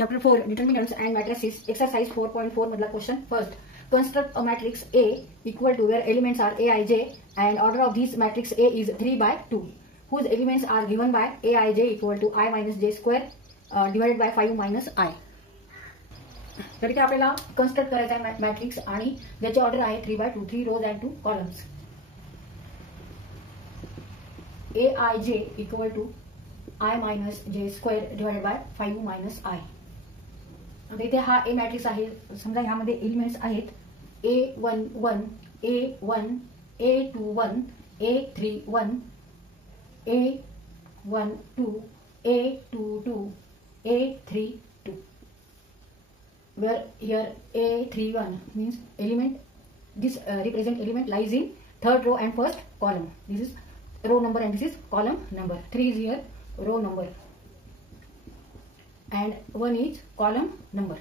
Chapter 4 Determinants and Matrices Exercise 4.4 मधला question. First, construct a matrix A equal to where elements are Aij and order of this matrix A is 3 by 2 whose elements are given by Aij equal to I minus j square divided by 5 minus I. तर इथे आपल्याला construct करायचा आहे matrix आणि ज्याची order आहे 3 by 2, 3 rows and 2 columns. Aij equal to I minus j square divided by 5 minus I. आता इथे हा ए मॅट्रिक्स आहे. समजा ह्यामध्ये एलिमेंट्स आहेत A11, A1, A21, A31, A12, A22, A32. Where here A31 means element, this represent element lies in third row and first column. This is row number and this is column number. 3 is here row number and 1 is column number.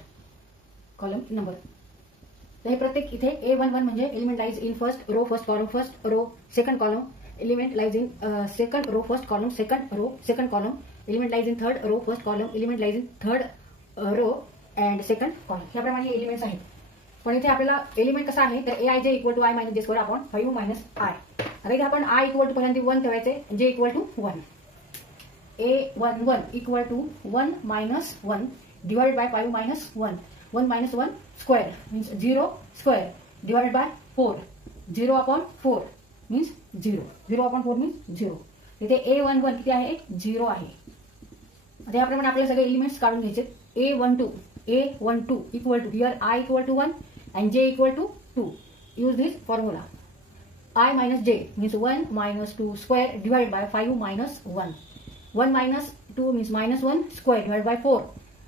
तर हे प्रत्येक इथे A11 म्हणजे element lies in first row first column first row second column, element lies in second row first column second row second column, element lies in third row first column, element lies in third row and second column. याप्रमाणे elements आहेत. पण इथे आपल्याला element कसा आहे तर Aij equal to I minus j square upon 5 minus I. आता इथे आपण I इक्वल टू पहिल्यांदा 1 ठेवायचे, j equal to 1. A11 equal to 1 minus 1 divided by 5 minus 1. 1 minus 1 square means 0 square divided by 4. 0 upon 4 means 0. 0 upon 4 means 0. इथे A11 किती आहे 0 आहे. आता याप्रमाणे आपल्याला सगळे एलिमेंट्स काढून घ्यायचे. A12 equal to here I equal to 1 and j equal to 2. Use this formula. I minus j means 1 minus 2 square divided by 5 minus 1. 1 minus 2 means minus 1 square divided by 4.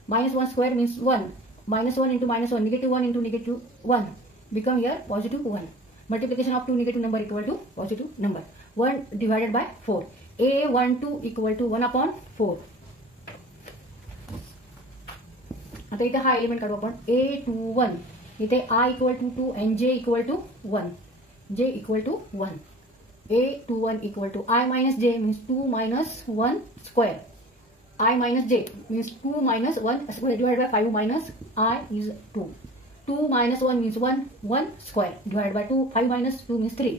Minus 1 square means 1. Minus 1 into minus 1. Negative 1 into negative 1. Become here positive 1. Multiplication of two negative number equal to positive number. 1 divided by 4. A12 equal to 1 upon 4. आता इथे हा element काढू आपण. A21 इथे I equal to 2 and j equal to 1. j equal to 1. A21 equal to I minus j means 2 minus 1 square. I minus j means 2 minus 1 square divided by 5 minus I is 2. 2 minus 1 means 1. 1 square divided by 2. 5 minus 2 means 3.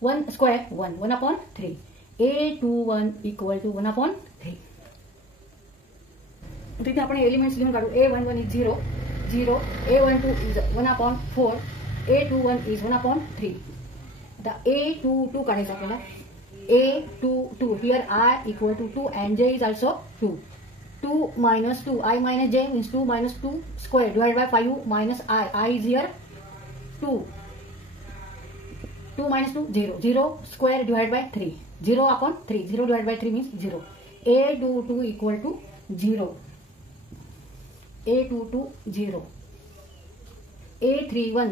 1 square 1. 1 upon 3. A21 equal to 1 upon 3. तर इथे आपण elements लिहून काढू. A11 is 0. 0. A12 is 1 upon 4. A21 is 1 upon 3. आता A22 काढायचं आपल्याला. A22 here I equal to 2 and j is also 2. 2 minus 2 I minus j means 2 minus 2 square divided by 5 minus I. I is here 2. 2 minus 2 0. 0 square divided by 3. 0 upon 3. 0 divided by 3 means 0. A22 equal to 0. A22 0. A31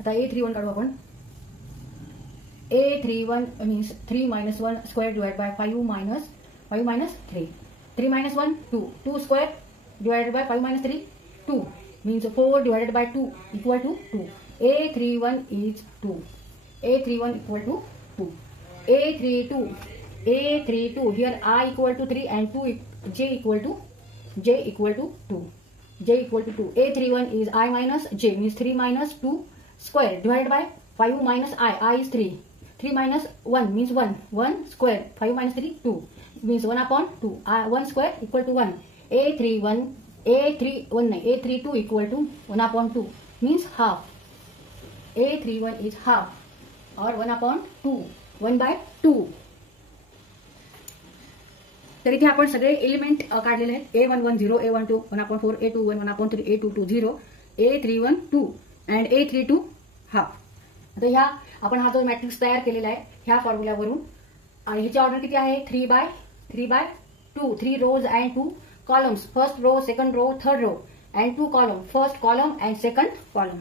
आता A31 काढू आपण. A31 means 3 minus 1 square divided by 5 minus 3. 3 minus 1 2. 2 square divided by 5 minus 3 2 means 4 divided by 2 equal to 2. A31 is 2. A31 equal to 2. A32 here I equal to 3 and 2 j equal to 2. j equal to 2. A31 is I minus j means 3 minus 2 square divided by 5 minus I is 3. 3 minus 1 means 1. 1 square. 5 minus 3 2 means 1 upon 2. 1 square equal to 1. A32 equal to 1 upon 2 means half. A31 is half or 1 upon 2. 1 by 2. तर इथे आपण सगळे element काढलेले आहेत. A11 0, A12 1 upon 4, A21 1 upon 3, A22 0, A31 2 and A32 half. आता ह्या आपण हा जो मॅट्रिक्स तयार केलेला आहे ह्या फॉर्म्युल्यावरून आणि ह्याची ऑर्डर किती आहे 3 by 2. 3 rows and 2 columns. First row second row third row and 2 column. फर्स्ट column and second column.